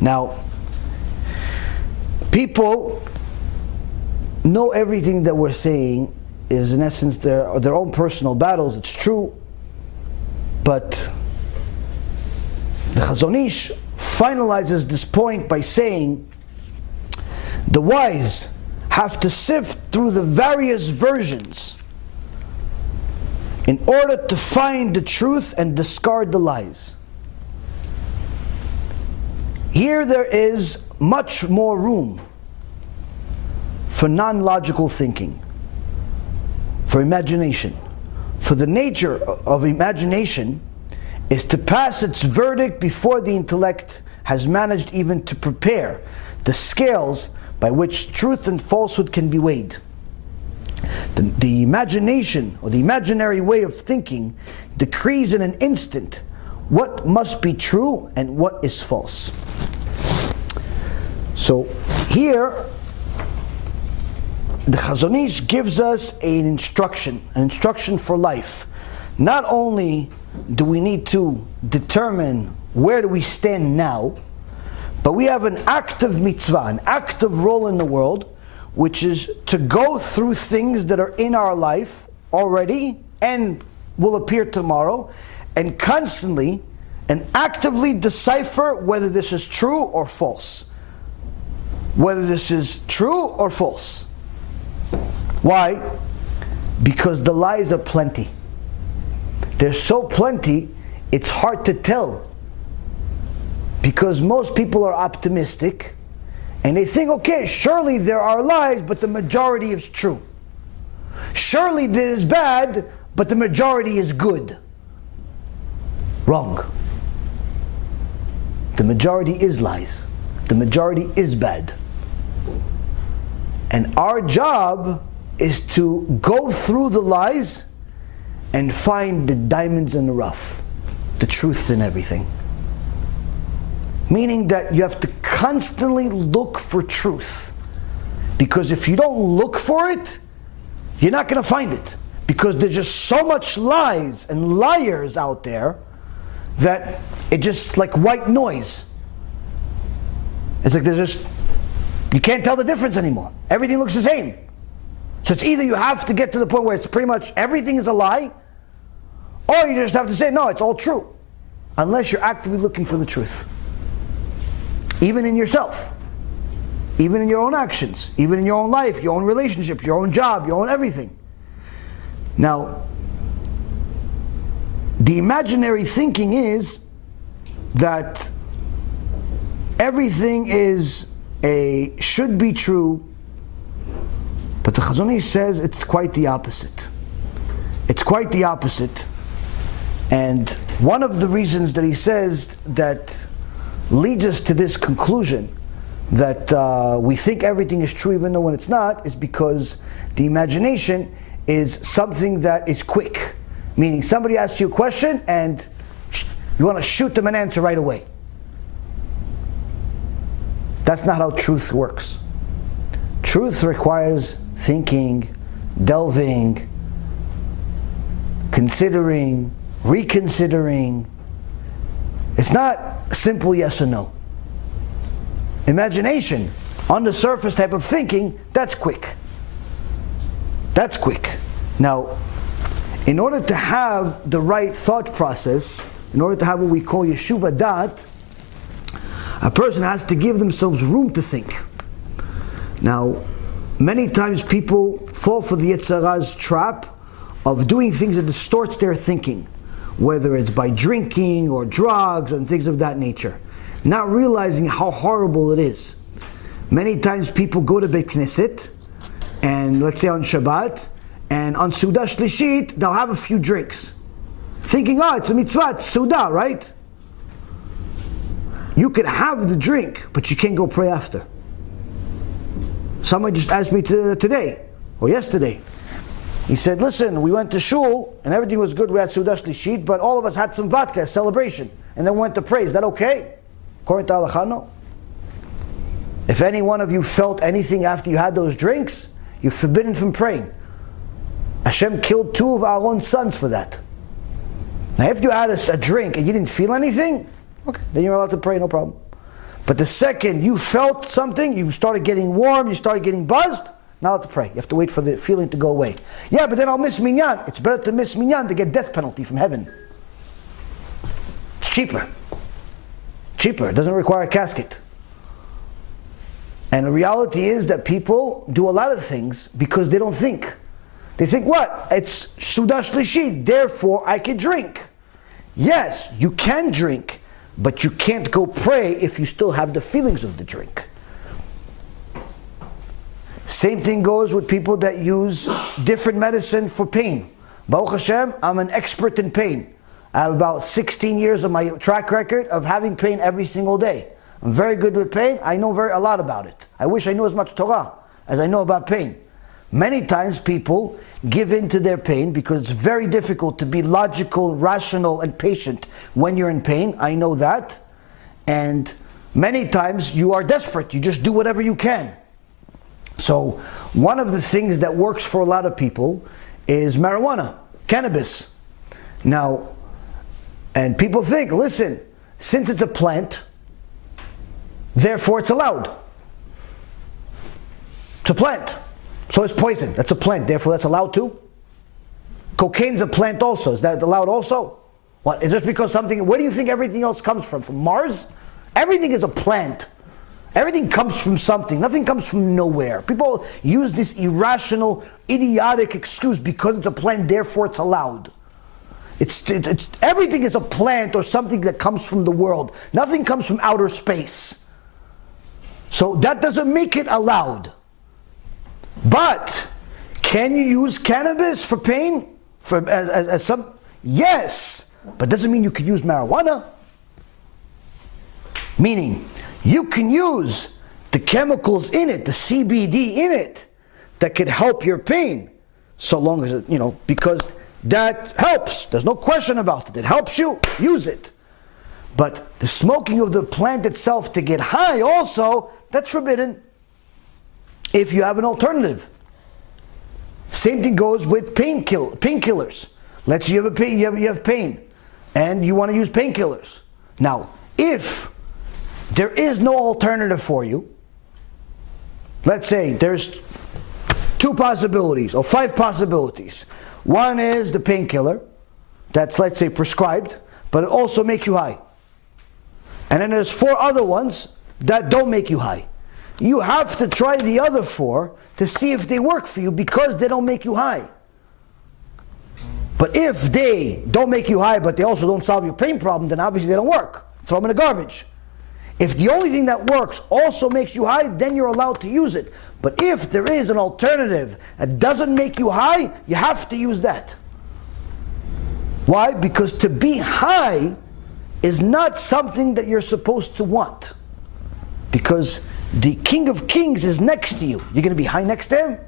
Now, people know everything that we're saying is in essence their own personal battles. It's true, but the Chazon Ish finalizes this point by saying the wise have to sift through the various versions in order to find the truth and discard the lies. Here there is much more room for non-logical thinking, for imagination. For the nature of imagination is to pass its verdict before the intellect has managed even to prepare the scales by which truth and falsehood can be weighed. The imagination, or the imaginary way of thinking, decrees in an instant what must be true and what is false. So here, the Chazon Ish gives us an instruction for life. Not only do we need to determine where do we stand now, but we have an active mitzvah, an active role in the world, which is to go through things that are in our life already and will appear tomorrow, and constantly and actively decipher whether this is true or false. Whether this is true or false. Why? Because the lies are plenty. They're so plenty, it's hard to tell. Because most people are optimistic, and they think, okay, surely there are lies, but the majority is true. Surely this is bad, but the majority is good. Wrong. The majority is lies. The majority is bad. And our job is to go through the lies and find the diamonds in the rough, the truth in everything. Meaning that you have to constantly look for truth. Because if you don't look for it, you're not going to find it. Because there's just so much lies and liars out there that it's just like white noise. It's like you can't tell the difference anymore. Everything looks the same. So it's either you have to get to the point where it's pretty much everything is a lie, or you just have to say, no, it's all true. Unless you're actively looking for the truth. Even in yourself. Even in your own actions. Even in your own life, your own relationships, your own job, your own everything. Now, the imaginary thinking is that everything should be true, but the Chazon Ish says it's quite the opposite. It's quite the opposite. And one of the reasons that he says that leads us to this conclusion that we think everything is true even though when it's not, is because the imagination is something that is quick. Meaning somebody asks you a question and you want to shoot them an answer right away. That's not how truth works. Truth requires thinking, delving, considering, reconsidering. It's not simple yes or no. Imagination, on the surface type of thinking, that's quick. That's quick. Now, in order to have the right thought process, in order to have what we call yeshuva dat, a person has to give themselves room to think. Now, many times people fall for the Yetzer Hara's trap of doing things that distorts their thinking, whether it's by drinking or drugs and things of that nature, not realizing how horrible it is. Many times people go to Beit Knesset, and let's say on Shabbat, and on Suda Shlishit, they'll have a few drinks, thinking, oh, it's a mitzvah, it's Suda, right? You could have the drink, but you can't go pray after. Someone just asked me today, or yesterday. He said, listen, we went to shul, and everything was good, we had Suda Shlishit, but all of us had some vodka, a celebration, and then went to pray. Is that okay? According to Halacha, no. If any one of you felt anything after you had those drinks, you're forbidden from praying. Hashem killed 2 of Aaron's sons for that. Now if you had a drink and you didn't feel anything, okay, then you're allowed to pray, no problem. But the second you felt something, you started getting warm, you started getting buzzed, now to pray. You have to wait for the feeling to go away. Yeah, but then I'll miss minyan. It's better to miss minyan to get death penalty from heaven. It's cheaper. Cheaper. It doesn't require a casket. And the reality is that people do a lot of things because they don't think. They think, what? It's Sudah Shlishi, therefore I can drink. Yes, you can drink, but you can't go pray if you still have the feelings of the drink. Same thing goes with people that use different medicine for pain. Baruch Hashem, I'm an expert in pain. I have about 16 years of my track record of having pain every single day. I'm very good with pain. I know a lot about it. I wish I knew as much Torah as I know about pain. Many times people give in to their pain because it's very difficult to be logical, rational, and patient when you're in pain. I know that. And many times you are desperate. You just do whatever you can. So one of the things that works for a lot of people is marijuana, cannabis. Now, and people think, listen, since it's a plant, therefore it's allowed. It's a plant. So it's poison. That's a plant. Therefore that's allowed too. Cocaine's a plant also. Is that allowed also? What? Is just because something, where do you think everything else comes from? From Mars? Everything is a plant. Everything comes from something. Nothing comes from nowhere. People use this irrational, idiotic excuse because it's a plant, therefore it's allowed. It's everything is a plant or something that comes from the world. Nothing comes from outer space. So that doesn't make it allowed. But can you use cannabis for pain? As some? Yes, but doesn't mean you can use marijuana. Meaning, you can use the chemicals in it, the CBD in it, that could help your pain, so long as it, because that helps. There's no question about it. It helps you, use it. But the smoking of the plant itself to get high also, that's forbidden if you have an alternative. Same thing goes with painkillers. Let's say you have you have pain and you want to use painkillers. Now, if there is no alternative for you, let's say there's 2 possibilities or 5 possibilities. One is the painkiller that's, let's say, prescribed, but it also makes you high. And then there's 4 other ones that don't make you high. You have to try the other 4 to see if they work for you because they don't make you high. But if they don't make you high but they also don't solve your pain problem, then obviously they don't work. Throw them in the garbage. If the only thing that works also makes you high, then you're allowed to use it. But if there is an alternative that doesn't make you high, you have to use that. Why? Because to be high is not something that you're supposed to want. Because the King of Kings is next to you. You're going to be high next to him?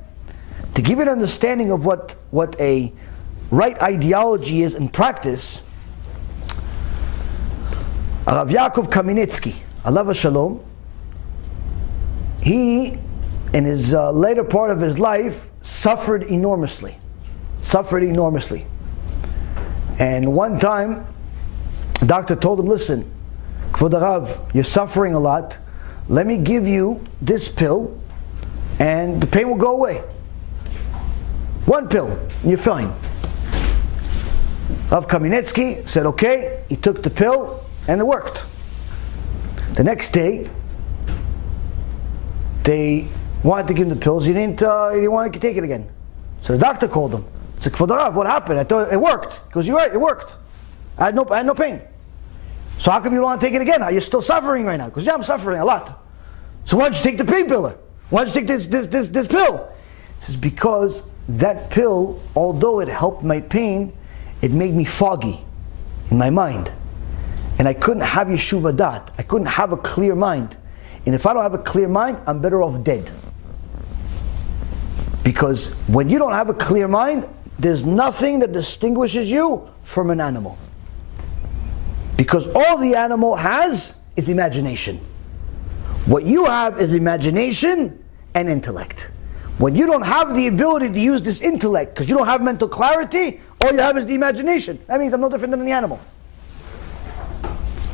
To give you an understanding of what a right ideology is in practice, Rav Yaakov Kamenetsky, Alav Shalom, he, in his later part of his life, suffered enormously. And one time, the doctor told him, listen, Kvod Rav, you're suffering a lot. Let me give you this pill, and the pain will go away. 1 pill, and you're fine. Rav Kamenetsky said, okay. He took the pill, and it worked. The next day, they wanted to give him the pills. He didn't want to take it again. So the doctor called him. He said, Kvod Rav, what happened? I thought it worked. He goes, you're right, it worked. I had no pain. So how come you don't want to take it again? You're still suffering right now. Because yeah, I'm suffering a lot. So why don't you take the painkiller? Why don't you take this pill? He says, because that pill, although it helped my pain, it made me foggy in my mind. And I couldn't have yeshuva dat. I couldn't have a clear mind. And if I don't have a clear mind, I'm better off dead. Because when you don't have a clear mind, there's nothing that distinguishes you from an animal. Because all the animal has is imagination. What you have is imagination and intellect. When you don't have the ability to use this intellect, because you don't have mental clarity, all you have is the imagination. That means I'm no different than the animal.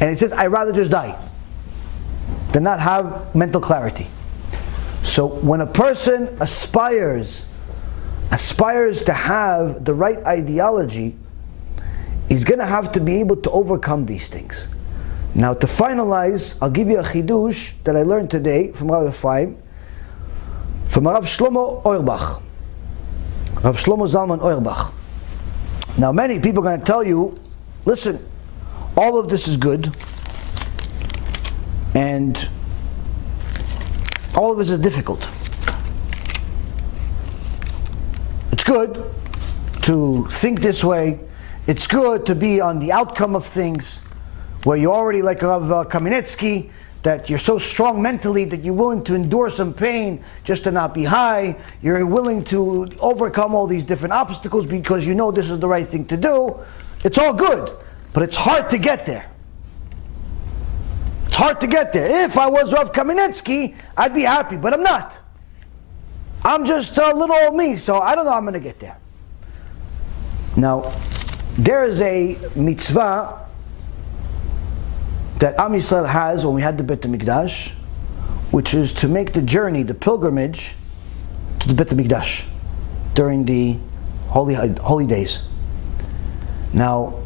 And it says, I'd rather just die did not have mental clarity. So when a person aspires to have the right ideology, he's going to have to be able to overcome these things. Now, to finalize, I'll give you a chidush that I learned today from Rabbi Chaim, from Rav Shlomo Auerbach, Rav Shlomo Zalman Auerbach. Now, many people are going to tell you, listen, all of this is good, and all of this is difficult. It's good to think this way. It's good to be on the outcome of things, where you're already like Rav Kamenetsky, that you're so strong mentally that you're willing to endure some pain just to not be high. You're willing to overcome all these different obstacles because you know this is the right thing to do. It's all good, but it's hard to get there. It's hard to get there. If I was Rav Kamenetsky, I'd be happy, but I'm not. I'm just a little old me, so I don't know how I'm going to get there. Now, there is a mitzvah that Am Yisrael has when we had the Bet HaMikdash, which is to make the journey, the pilgrimage, to the Bet HaMikdash during the holy days. Now,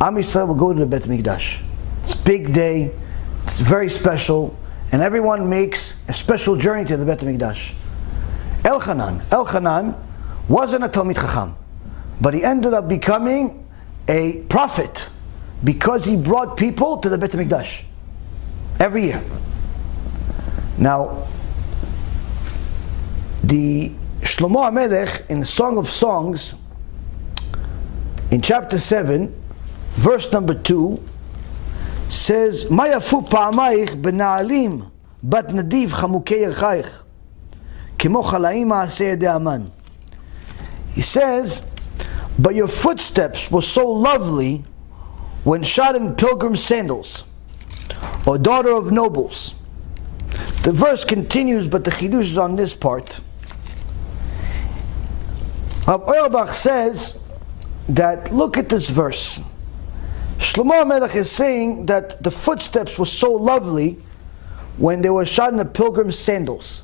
Am Yisrael will go to the Bet HaMikdash. It's a big day, it's very special, and everyone makes a special journey to the Bet HaMikdash. Elchanan wasn't a Talmid Chacham, but he ended up becoming a prophet because he brought people to the Bet HaMikdash every year. Now, the Shlomo HaMelech in the Song of Songs, in chapter 7, verse number 2, says, "Ma yafu pa'amaych bena'alim bat nadiv chamukei yerchaych kemo chalaim ma'aseh yedei aman." He says, "But your footsteps were so lovely when shod in pilgrim sandals, or daughter of nobles." The verse continues, but the chidush is on this part. Rav Auerbach says that, look at this verse. Shlomo HaMelech is saying that the footsteps were so lovely when they were shod in the pilgrim sandals.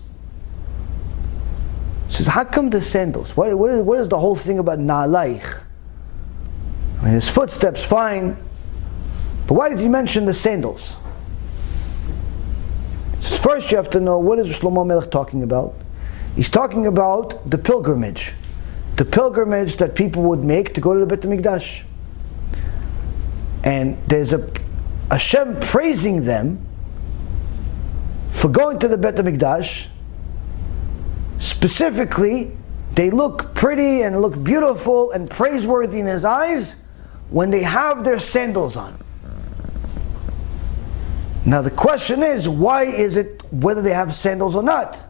He says, how come the sandals? What is the whole thing about na'alaych? I mean, his footsteps, fine, but why does he mention the sandals? So first you have to know, what is Shlomo HaMelech talking about? He's talking about the pilgrimage that people would make to go to the Bet HaMikdash. And there's a Hashem praising them for going to the Bet HaMikdash. Specifically, they look pretty and look beautiful and praiseworthy in His eyes when they have their sandals on. Now the question is, why is it whether they have sandals or not?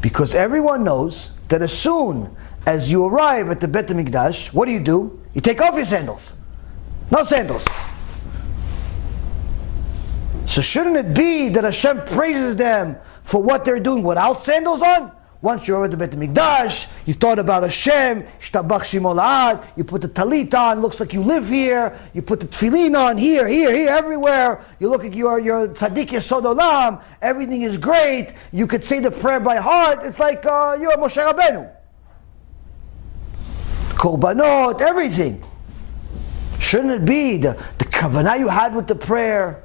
Because everyone knows that as soon as you arrive at the Bet HaMikdash, what do? You take off your sandals. No sandals. So shouldn't it be that Hashem praises them for what they're doing without sandals on? Once you're at the Bet HaMikdash, you thought about Hashem, Shtabach Shemo La'ad, you put the talit on, looks like you live here, you put the tefillin on, here, everywhere, you look like you're tzaddik yesod olam, everything is great, you could say the prayer by heart, it's like you're Moshe Rabbeinu. Korbanot, everything. Shouldn't it be the kavanah you had with the prayer,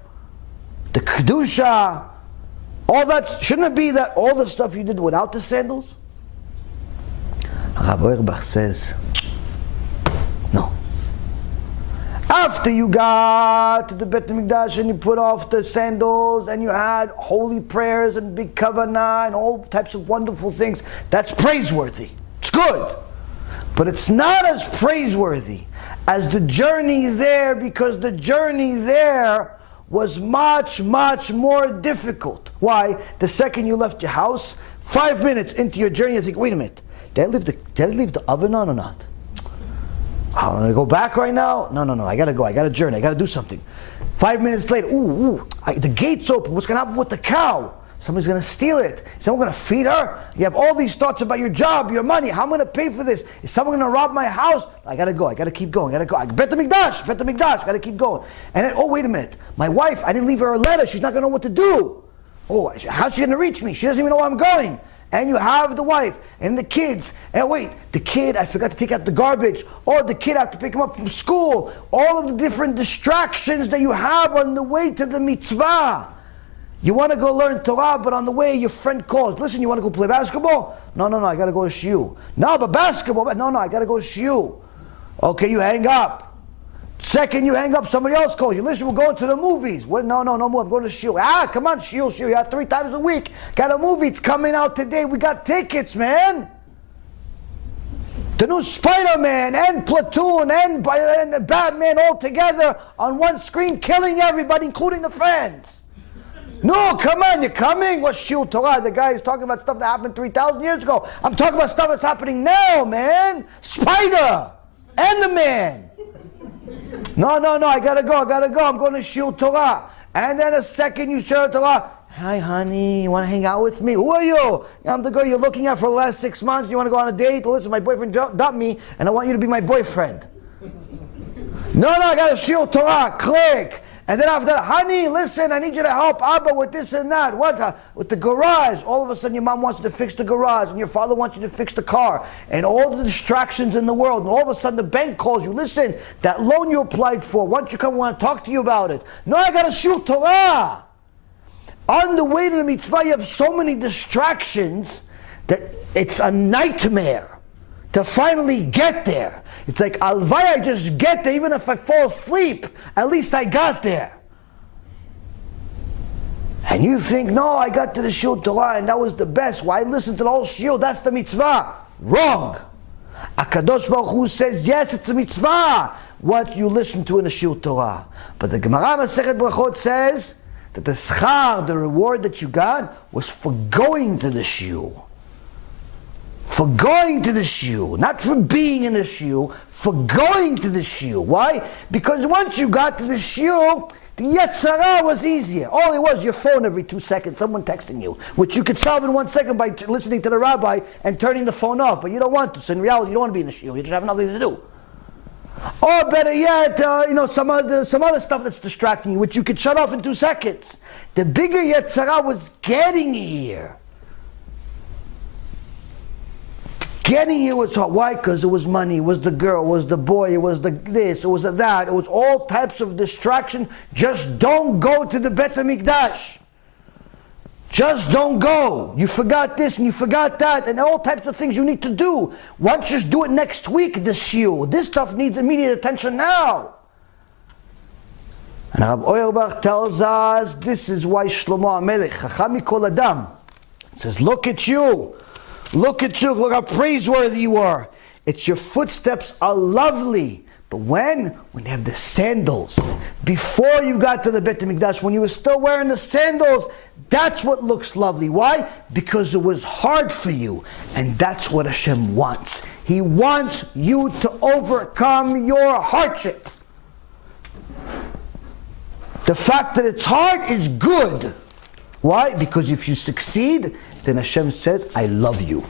the kedusha, all that? Shouldn't it be that all the stuff you did without the sandals? Rabbi Auerbach says, no. After you got to the Bet HaMikdash and you put off the sandals and you had holy prayers and big kavanah and all types of wonderful things, that's praiseworthy. It's good. But it's not as praiseworthy as the journey there, because the journey there was much, much more difficult. Why? The second you left your house, 5 minutes into your journey, you think, wait a minute, did I leave the oven on or not? Oh, I'm going to go back right now? No, I got to go, I got a journey, I got to do something. 5 minutes later, the gate's open, what's going to happen with the cow? Somebody's going to steal it. Is someone going to feed her? You have all these thoughts about your job, your money. How am I going to pay for this? Is someone going to rob my house? I got to go. I got to keep going. I Bet HaMikdash. Got to keep going. And then, oh, wait a minute. My wife, I didn't leave her a letter. She's not going to know what to do. Oh, how's she going to reach me? She doesn't even know where I'm going. And you have the wife and the kids. And wait, the kid, I forgot to take out the garbage. Or the kid, I have to pick him up from school. All of the different distractions that you have on the way to the mitzvah. You want to go learn Torah, but on the way your friend calls. Listen, you want to go play basketball? No, I got to go to shiur. No, but basketball? No, I got to go to shiur. Okay, you hang up. Second, you hang up, somebody else calls you. Listen, we're going to the movies. What? No more. I'm going to shiur. Come on, shiur. You have 3 times a week. Got a movie. It's coming out today. We got tickets, man. The new Spider-Man and Platoon and Batman all together on one screen, killing everybody, including the fans. No, come on, you're coming? What's shiur Torah? The guy is talking about stuff that happened 3,000 years ago. I'm talking about stuff that's happening now, man. Spider and the Man. No, I gotta go. I'm going to shiur Torah. And then a second you share Torah. Hi, honey, you want to hang out with me? Who are you? I'm the girl you're looking at for the last 6 months. You want to go on a date? Well, listen, my boyfriend dumped me, and I want you to be my boyfriend. No, I got to shiur Torah. Click. And then after that, honey, listen, I need you to help Abba with this and that. What? With the garage. All of a sudden, your mom wants you to fix the garage, and your father wants you to fix the car, and all the distractions in the world. And all of a sudden, the bank calls you. Listen, that loan you applied for, once you come, I want to talk to you about it. No, I got to shiur Torah. On the way to the mitzvah, you have so many distractions that it's a nightmare to finally get there. It's like, alvai, I just get there, even if I fall asleep, at least I got there. And you think, no, I got to the shiur Torah and that was the best. Why listen to the whole shiur? That's the mitzvah. Wrong. HaKadosh Baruch Hu says, yes, it's a mitzvah, what you listen to in the shiur Torah. But the Gemara Masechet Brachot says that the schar, the reward that you got, was for going to the shiur. For going to the shiur, not for being in the shiur, for going to the shiur. Why? Because once you got to the shiur, the Yetzer Hara was easier. All it was, your phone every 2 seconds, someone texting you, which you could solve in 1 second by listening to the rabbi and turning the phone off, but you don't want to. So in reality, you don't want to be in the shiur. You just have nothing to do. Or better yet, some other stuff that's distracting you, which you could shut off in 2 seconds. The bigger Yetzer Hara was getting here. Getting here was hard. Why? Because it was money, it was the girl, it was the boy, it was the this, it was the that, it was all types of distraction. Just don't go to the Bet HaMikdash. Just don't go. You forgot this and you forgot that, and all types of things you need to do. Why don't you just do it next week, this shiur? This stuff needs immediate attention now. And Rabbi Auerbach tells us this is why Shlomo HaMelech, Chacham Mikol Adam, says, look at you. Look at you, look how praiseworthy you are. It's your footsteps are lovely. But when you have the sandals, before you got to the Bet HaMikdash, when you were still wearing the sandals, that's what looks lovely. Why? Because it was hard for you. And that's what Hashem wants. He wants you to overcome your hardship. The fact that it's hard is good. Why? Because if you succeed, then Hashem says, I love you.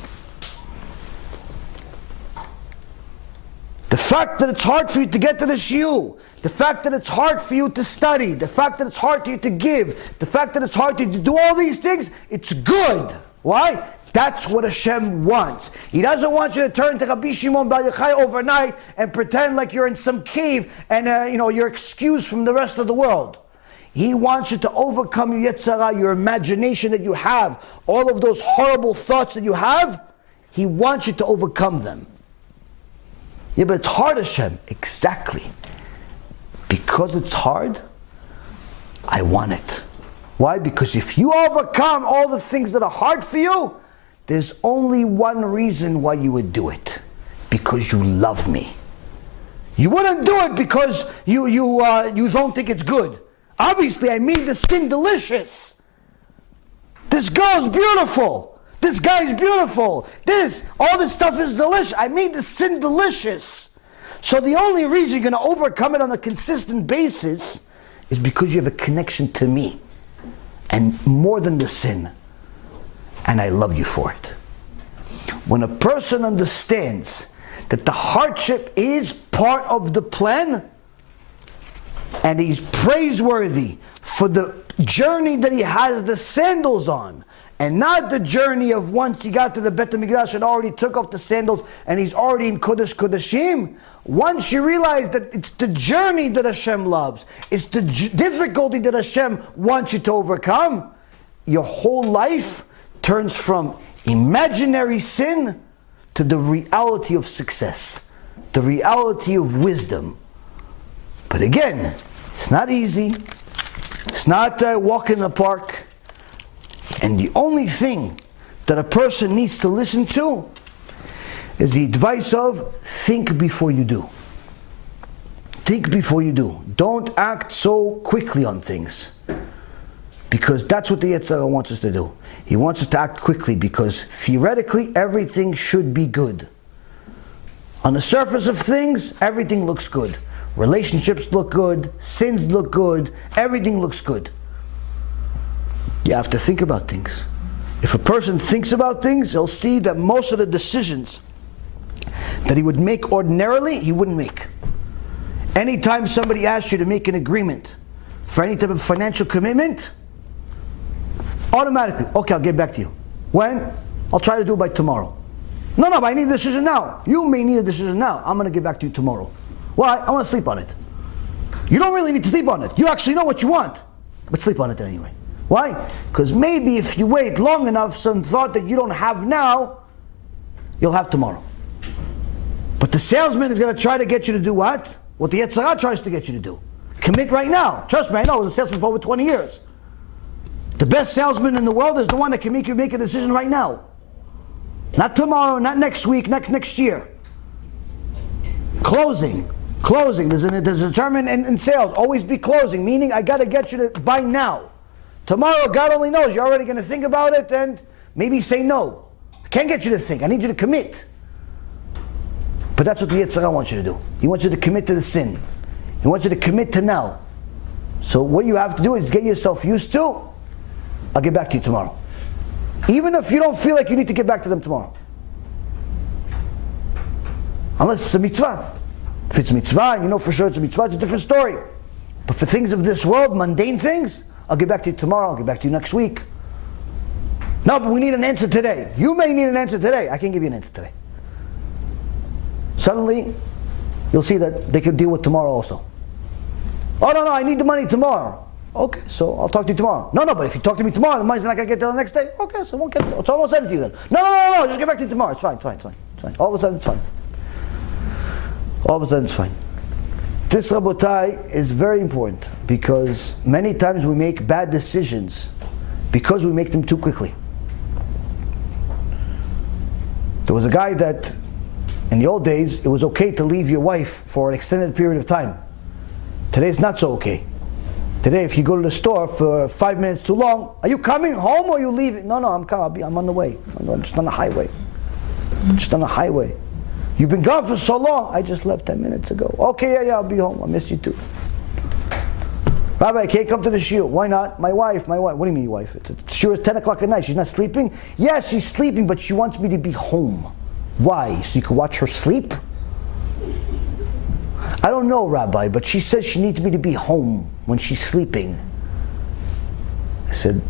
The fact that it's hard for you to get to the shiur, the fact that it's hard for you to study, the fact that it's hard for you to give, the fact that it's hard for you to do all these things, it's good. Why? That's what Hashem wants. He doesn't want you to turn to Rabbi Shimon Bar Yochai overnight and pretend like you're in some cave and you're excused from the rest of the world. He wants you to overcome your Yetzer Hara, your imagination that you have, all of those horrible thoughts that you have. He wants you to overcome them. Yeah, but it's hard, Hashem. Exactly. Because it's hard, I want it. Why? Because if you overcome all the things that are hard for you, there's only one reason why you would do it. Because you love me. You wouldn't do it because you don't think it's good. Obviously, I made the sin delicious. This girl's beautiful. This guy's beautiful. All this stuff is delicious. I made the sin delicious. So the only reason you're going to overcome it on a consistent basis is because you have a connection to me. And more than the sin. And I love you for it. When a person understands that the hardship is part of the plan, and he's praiseworthy for the journey that he has the sandals on, and not the journey of once he got to the Bet HaMikdash and already took off the sandals and he's already in Kodesh Kodashim. Once you realize that it's the journey that Hashem loves, it's the difficulty that Hashem wants you to overcome, your whole life turns from imaginary sin to the reality of success, the reality of wisdom. But again, it's not easy. It's not a walk in the park. And the only thing that a person needs to listen to is the advice of think before you do. Think before you do. Don't act so quickly on things. Because that's what the Yetzer Hara wants us to do. He wants us to act quickly because theoretically everything should be good. On the surface of things, everything looks good. Relationships look good, sins look good, everything looks good. You have to think about things. If a person thinks about things, he'll see that most of the decisions that he would make ordinarily, he wouldn't make. Anytime somebody asks you to make an agreement for any type of financial commitment, automatically, okay, I'll get back to you. When? I'll try to do it by tomorrow. No, but I need a decision now. You may need a decision now. I'm going to get back to you tomorrow. Why? I want to sleep on it. You don't really need to sleep on it. You actually know what you want. But sleep on it anyway. Why? Because maybe if you wait long enough, some thought that you don't have now, you'll have tomorrow. But the salesman is going to try to get you to do what? What the Yetzer Hara tries to get you to do. Commit right now. Trust me, I know. I was a salesman for over 20 years. The best salesman in the world is the one that can make you make a decision right now. Not tomorrow, not next week, next year. Closing. There's a term in sales. Always be closing, meaning I got to get you to buy now. Tomorrow, God only knows. You're already going to think about it and maybe say no. I can't get you to think. I need you to commit. But that's what the Yetzer Hara wants you to do. He wants you to commit to the sin. He wants you to commit to now. So what you have to do is get yourself used to, I'll get back to you tomorrow. Even if you don't feel like you need to get back to them tomorrow. Unless it's a mitzvah. If it's a mitzvah, you know for sure it's a mitzvah, it's a different story. But for things of this world, mundane things, I'll get back to you tomorrow, I'll get back to you next week. No, but we need an answer today. You may need an answer today. I can't give you an answer today. Suddenly, you'll see that they could deal with tomorrow also. Oh, no, I need the money tomorrow. Okay, so I'll talk to you tomorrow. No, but if you talk to me tomorrow, the money's not going to get till the next day. Okay, so I won't get it. So I won't send it to you then. No, just get back to you tomorrow. It's fine. All of a sudden, it's fine. All of a sudden, it's fine. This, Rabotai, is very important because many times we make bad decisions because we make them too quickly. There was a guy that, in the old days, it was okay to leave your wife for an extended period of time. Today it's not so okay. Today, if you go to the store for 5 minutes too long, are you coming home or are you leaving? No, I'm coming. I'm on the way. I'm just on the highway. You've been gone for so long. I just left 10 minutes ago. Okay, yeah, I'll be home. I miss you too. Rabbi, I can't come to the shiur. Why not? My wife. What do you mean your wife? It's shiur at 10 o'clock at night. She's not sleeping? Yes, she's sleeping, but she wants me to be home. Why? So you can watch her sleep? I don't know, Rabbi, but she says she needs me to be home when she's sleeping. I said,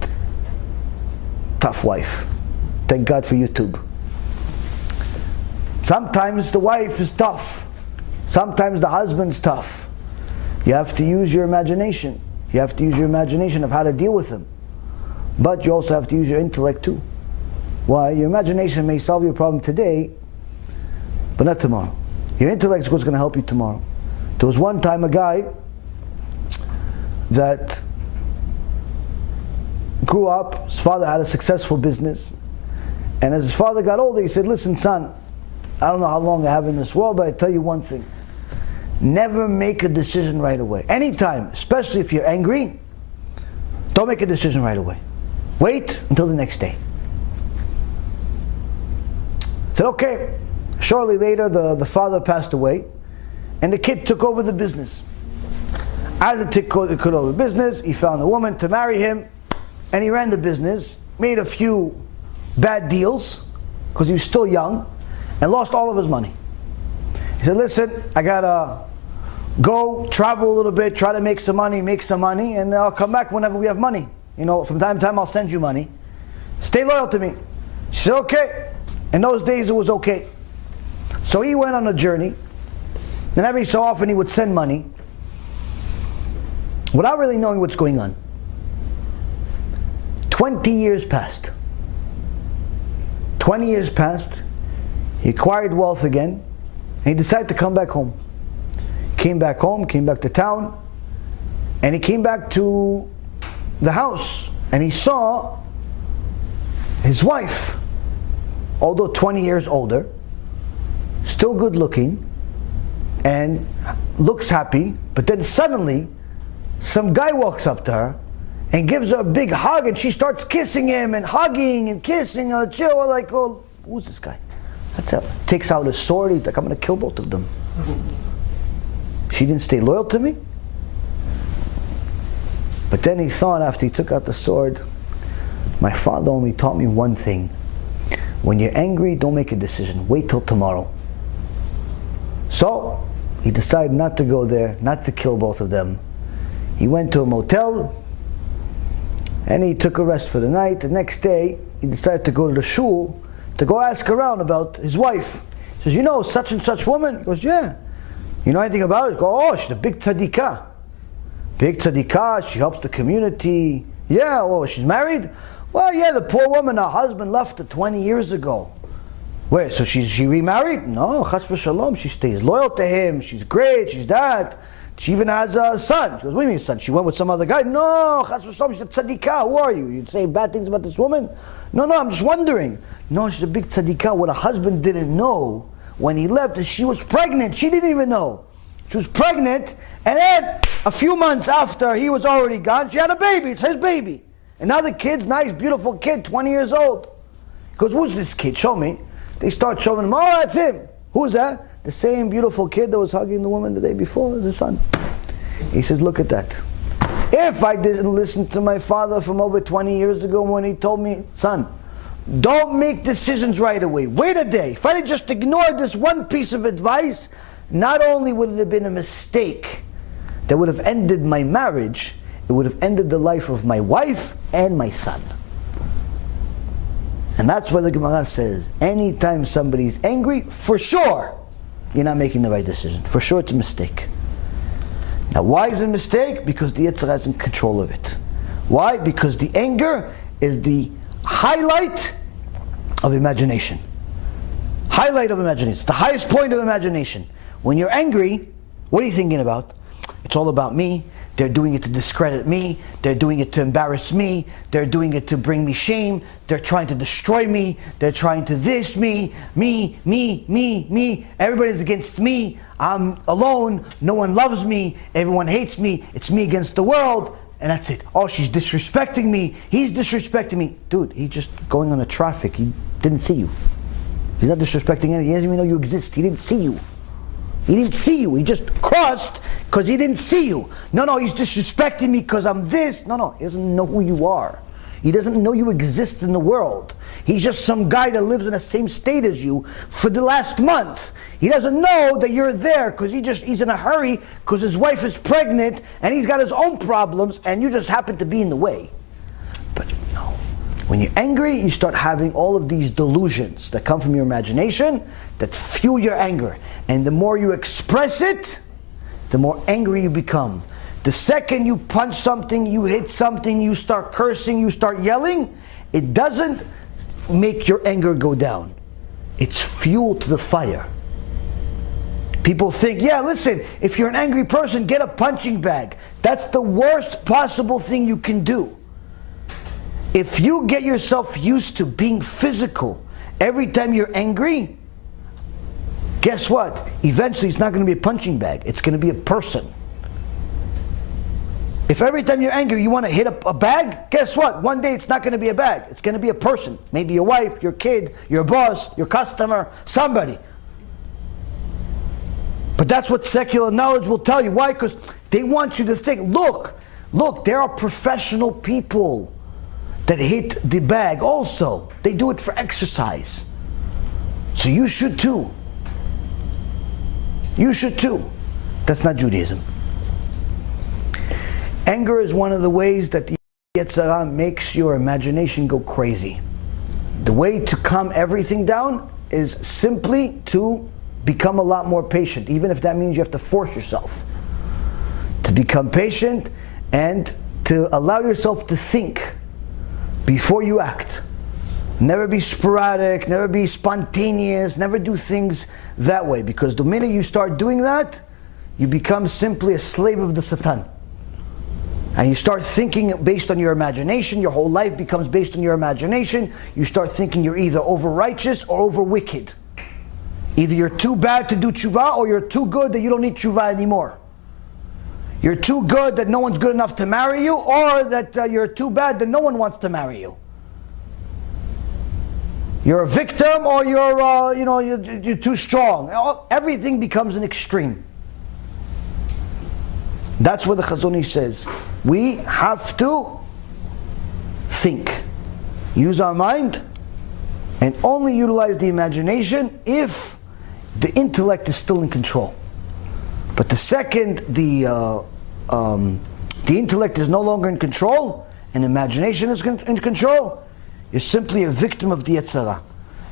tough wife. Thank God for YouTube. Sometimes the wife is tough. Sometimes the husband's tough. You have to use your imagination. You have to use your imagination of how to deal with them. But you also have to use your intellect too. Why? Your imagination may solve your problem today, but not tomorrow. Your intellect is what's going to help you tomorrow. There was one time a guy that grew up, his father had a successful business, and as his father got older, he said, listen son, I don't know how long I have in this world, but I tell you one thing. Never make a decision right away. Anytime, especially if you're angry, don't make a decision right away. Wait until the next day. I said, okay. Shortly later, the father passed away, and the kid took over the business. As the kid took over the business, he found a woman to marry him, and he ran the business, made a few bad deals, because he was still young, and lost all of his money. He said, listen, I got go travel a little bit, try to make some money, and I'll come back whenever we have money. From time to time I'll send you money. Stay loyal to me. She said, okay. In those days it was okay. So he went on a journey, and every so often he would send money without really knowing what's going on. 20 years passed. 20 years passed. He acquired wealth again, and he decided to come back home. Came back home, came back to town, and he came back to the house, and he saw his wife, although 20 years older, still good looking, and looks happy, but then suddenly, some guy walks up to her, and gives her a big hug, and she starts kissing him, and hugging, and kissing, and chill, like, oh, who's this guy? That's it. Takes out his sword, he's like, I'm gonna kill both of them. She didn't stay loyal to me? But then he thought, after he took out the sword, my father only taught me one thing. When you're angry, don't make a decision. Wait till tomorrow. So, he decided not to go there, not to kill both of them. He went to a motel, and he took a rest for the night. The next day, he decided to go to the shul to go ask around about his wife. He says, you know such and such woman? He goes, yeah. You know anything about her? He goes, oh, she's a big tzadikah. Big tzadikah, she helps the community. Yeah, well, she's married? Well, yeah, the poor woman, her husband left her 20 years ago. Wait, so she remarried? No, chas v'shalom, she stays loyal to him, she's great, she's that. She even has a son. She goes, what do you mean son? She went with some other guy? No, chas v'shalom, she's a tzadikah, who are you? You'd say bad things about this woman? No, I'm just wondering. No, she's a big tzadikah. What her husband didn't know when he left is she was pregnant. She didn't even know. She was pregnant, and then a few months after he was already gone, she had a baby. It's his baby. And now the kid's nice, beautiful kid, 20 years old. He goes, who's this kid? Show me. They start showing him, oh, that's him. Who's that? The same beautiful kid that was hugging the woman the day before is his son. He says, look at that. If I didn't listen to my father from over 20 years ago when he told me, son, don't make decisions right away. Wait a day. If I had just ignored this one piece of advice, not only would it have been a mistake that would have ended my marriage, it would have ended the life of my wife and my son. And that's why the Gemara says, anytime somebody's angry, for sure, you're not making the right decision. For sure it's a mistake. Now why is it a mistake? Because the Yetzer Hara is in control of it. Why? Because the anger is the highlight of imagination. Highlight of imagination. It's the highest point of imagination. When you're angry, what are you thinking about? It's all about me. They're doing it to discredit me. They're doing it to embarrass me. They're doing it to bring me shame. They're trying to destroy me. They're trying to this me. Everybody's against me. I'm alone. No one loves me. Everyone hates me. It's me against the world. And that's it. Oh, she's disrespecting me. He's disrespecting me. Dude, he's just going on the traffic. He didn't see you. He's not disrespecting anything. He doesn't even know you exist. He didn't see you. He didn't see you. He just crossed because he didn't see you. No, he's disrespecting me because I'm this. No, he doesn't know who you are. He doesn't know you exist in the world. He's just some guy that lives in the same state as you for the last month. He doesn't know that you're there because he's in a hurry because his wife is pregnant and he's got his own problems and you just happen to be in the way. But no. When you're angry, you start having all of these delusions that come from your imagination that fuel your anger. And the more you express it, the more angry you become. The second you punch something, you hit something, you start cursing, you start yelling, it doesn't make your anger go down. It's fuel to the fire. People think, yeah, listen, if you're an angry person, get a punching bag. That's the worst possible thing you can do. If you get yourself used to being physical every time you're angry, guess what? Eventually it's not going to be a punching bag. It's going to be a person. If every time you're angry you want to hit a bag, guess what? One day it's not going to be a bag. It's going to be a person. Maybe your wife, your kid, your boss, your customer, somebody. But that's what secular knowledge will tell you. Why? Because they want you to think, look, there are professional people that hit the bag also. They do it for exercise. So you should too. You should too. That's not Judaism. Anger is one of the ways that the Yetzer Hara makes your imagination go crazy. The way to calm everything down is simply to become a lot more patient, even if that means you have to force yourself to become patient and to allow yourself to think before you act. Never be sporadic, never be spontaneous, never do things that way, because the minute you start doing that, you become simply a slave of the Satan. And you start thinking based on your imagination, your whole life becomes based on your imagination. You start thinking you're either over righteous or over wicked. Either you're too bad to do tshuva, or you're too good that you don't need tshuva anymore. You're too good that no one's good enough to marry you, or that you're too bad that no one wants to marry you. You're a victim, or you're too strong. Everything becomes an extreme. That's what the Chazon Ish says. We have to think, use our mind, and only utilize the imagination if the intellect is still in control. But the second the intellect is no longer in control and imagination is in control, you're simply a victim of the Yetzer Hara.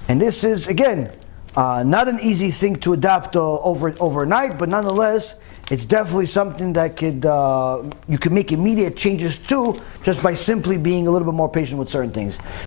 And this is, again, not an easy thing to adapt overnight, but nonetheless, it's definitely something that you could make immediate changes to just by simply being a little bit more patient with certain things.